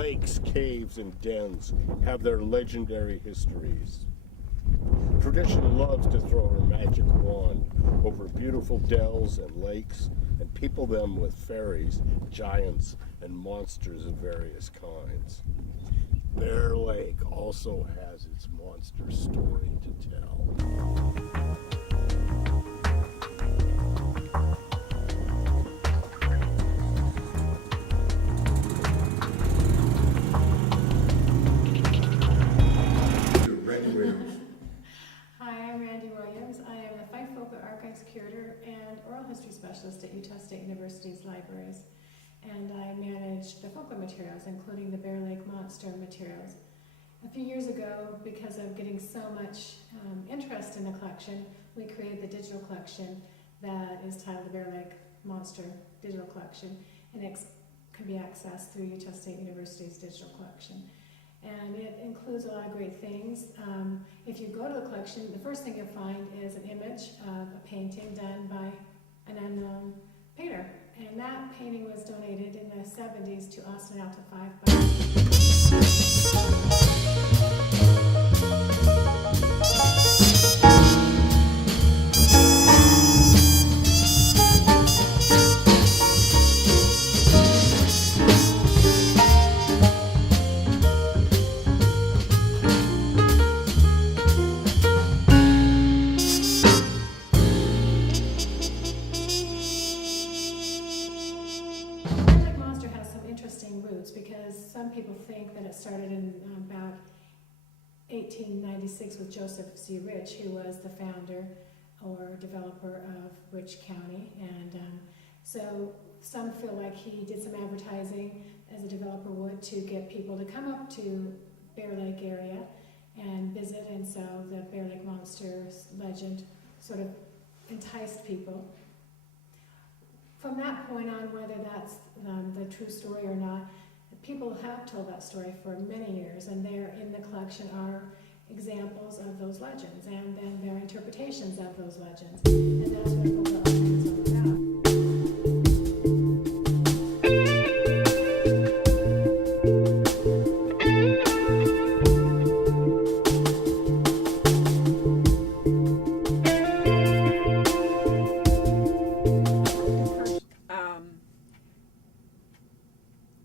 Lakes, caves, and dens have their legendary histories. Tradition loves to throw her magic wand over beautiful dells and lakes and people them with fairies, giants, and monsters of various kinds. Bear Lake also has its monster story to tell. Curator and oral history specialist at Utah State University's libraries, and I manage the folklore materials, including the Bear Lake Monster materials. A few years ago, because of getting so much interest in the collection, we created the digital collection that is titled the Bear Lake Monster Digital Collection, and it can be accessed through Utah State University's digital collection. And it includes a lot of great things. If you go to the collection, the first thing you'll find is an image of a painting done by an unknown painter. And that painting was donated in the 70s to Austin Alta 5 because some people think that it started in about 1896 with Joseph C. Rich, who was the founder or developer of Rich County. And so some feel like he did some advertising as a developer would to get people to come up to Bear Lake area and visit, and so the Bear Lake Monsters legend sort of enticed people. From that point on, whether that's the true story or not, people have told that story for many years, and there in the collection are examples of those legends, and then their interpretations of those legends, and that's what folklore is all about.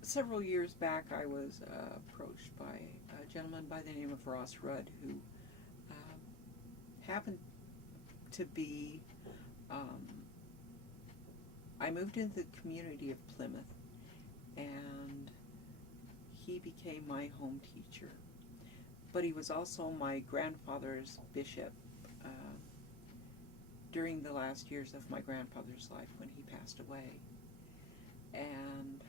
Several years back, I was approached by a gentleman by the name of Ross Rudd, who happened to be, I moved into the community of Plymouth, and he became my home teacher. But he was also my grandfather's bishop during the last years of my grandfather's life when he passed away. And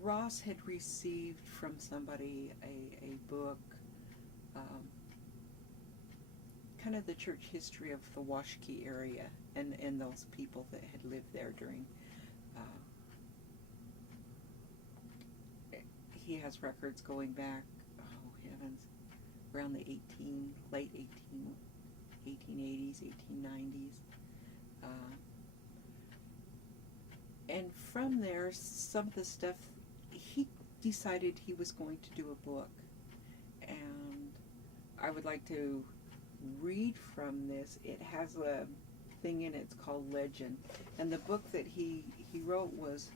Ross had received from somebody a book, kind of the church history of the Washakie area and those people that had lived there during, he has records going back, oh heavens, around the late 1880s, 1890s. And from there, some of the stuff, he decided he was going to do a book, and I would like to read from this. It has a thing in it, it's called Legend, and the book that he wrote was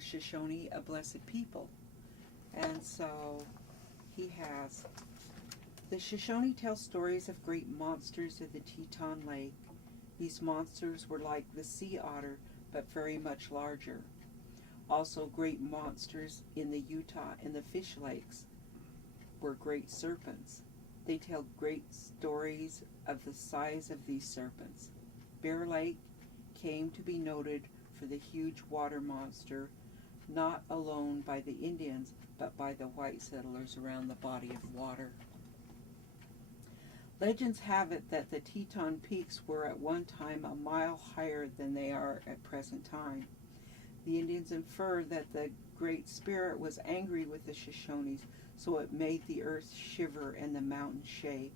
Shoshone, A Blessed People. And so he has, the Shoshone tell stories of great monsters of the Teton Lake. These monsters were like the sea otter, but very much larger. Also great monsters in the Utah and the Fish Lakes were great serpents. They tell great stories of the size of these serpents. Bear Lake came to be noted for the huge water monster, not alone by the Indians, but by the white settlers around the body of water. Legends have it that the Teton Peaks were at one time a mile higher than they are at present time. The Indians infer that the Great Spirit was angry with the Shoshones, so it made the earth shiver and the mountains shake.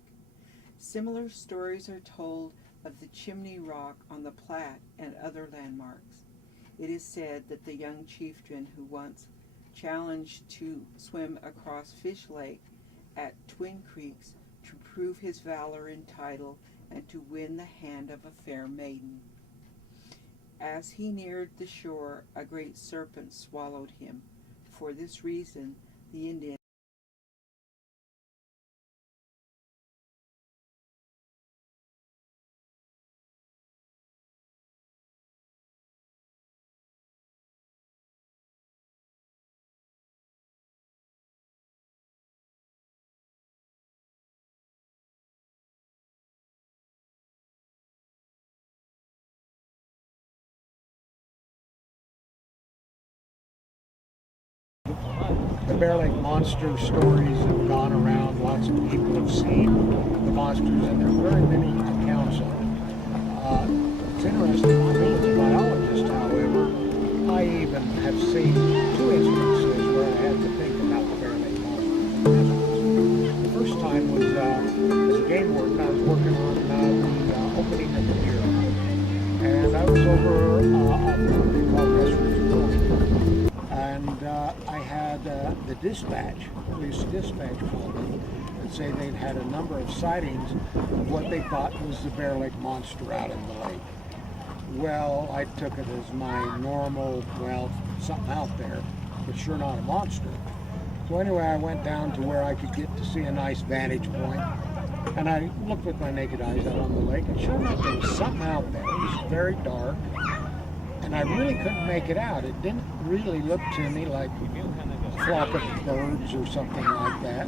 Similar stories are told of the Chimney Rock on the Platte and other landmarks. It is said that the young chieftain who once challenged to swim across Fish Lake at Twin Creeks to prove his valor and title and to win the hand of a fair maiden. As he neared the shore, a great serpent swallowed him. For this reason, the Indian The Bear Lake Monster stories have gone around. Lots of people have seen the monsters, and there are very many accounts of it. It's interesting, I mean, as a biologist, however, I even have seen 2 instances where I had to think about the Bear Lake Monster. The first time was as a game warden. I was working on the opening of the pier, and I was over a property called Westridge, and I had the dispatch, police dispatch called me and say they'd had a number of sightings of what they thought was the Bear Lake Monster out in the lake. Well, I took it as my normal, well, something out there, but sure not a monster. So anyway, I went down to where I could get to see a nice vantage point, and I looked with my naked eyes out on the lake, and sure enough, there was something out there. It was very dark, and I really couldn't make it out. It didn't really look to me like a flock of birds or something like that.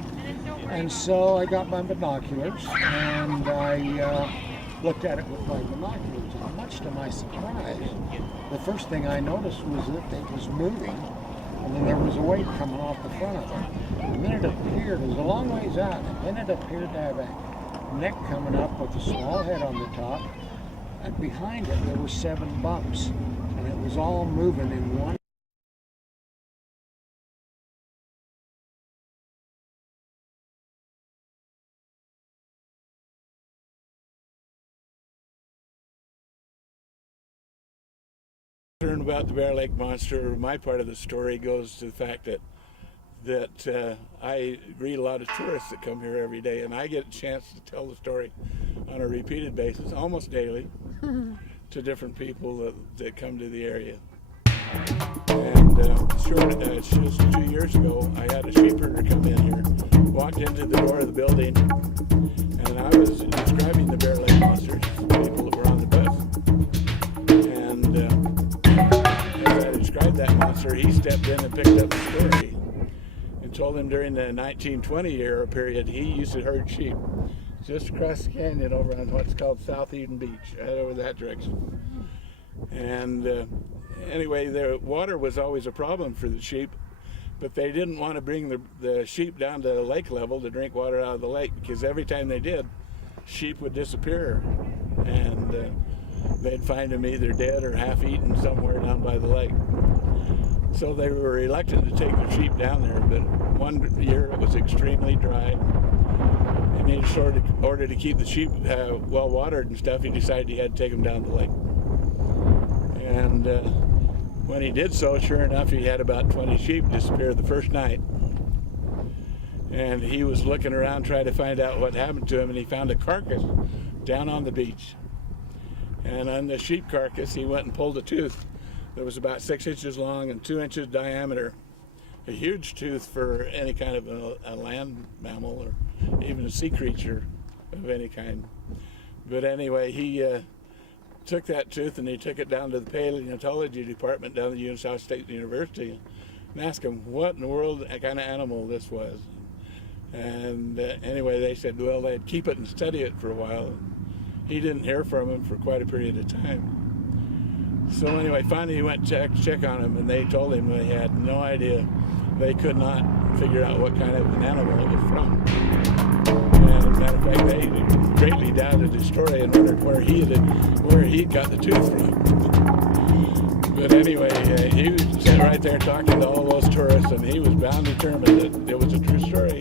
And so I got my binoculars, and I looked at it with my binoculars, and much to my surprise, the first thing I noticed was that it was moving, and then there was a weight coming off the front of it. And then it appeared, it was a long ways out, and then it appeared to have a neck coming up with a small head on the top, and behind it there were 7 bumps, and it was all moving in one. About the Bear Lake Monster, my part of the story goes to the fact that I greet a lot of tourists that come here every day, and I get a chance to tell the story on a repeated basis, almost daily, to different people that come to the area. And it's just 2 years ago, I had a sheep herder come in here, walked into the door of the building, and I was describing the Bear Lake Monster to people that were on the bus. And as I described that monster, he stepped in and picked up the story and told him during the 1920 era period he used to herd sheep just across the canyon over on what's called South Eden Beach, right over that direction. And anyway, the water was always a problem for the sheep, but they didn't want to bring the sheep down to lake level to drink water out of the lake, because every time they did, sheep would disappear, and they'd find them either dead or half-eaten somewhere down by the lake. So they were reluctant to take their sheep down there, but one year it was extremely dry, and in order to keep the sheep well watered and stuff, he decided he had to take them down the lake. And when he did so, sure enough, he had about 20 sheep disappear the first night. And he was looking around trying to find out what happened to him, and he found a carcass down on the beach. And on the sheep carcass, he went and pulled a tooth that was about 6 inches long and 2 inches diameter. A huge tooth for any kind of a land mammal or even a sea creature of any kind. But anyway, he took that tooth and he took it down to the paleontology department down at Utah State University and asked them what in the world kind of animal this was. And anyway, they said, well, they'd keep it and study it for a while. He didn't hear from him for quite a period of time. So anyway, finally he went to check on him, and they told him they had no idea. They could not figure out what kind of an animal it was from. And as a matter of fact, they greatly doubted his story and wondered where he got the tooth from. But anyway, he was sitting right there talking to all those tourists, and he was bound determined that it was a true story.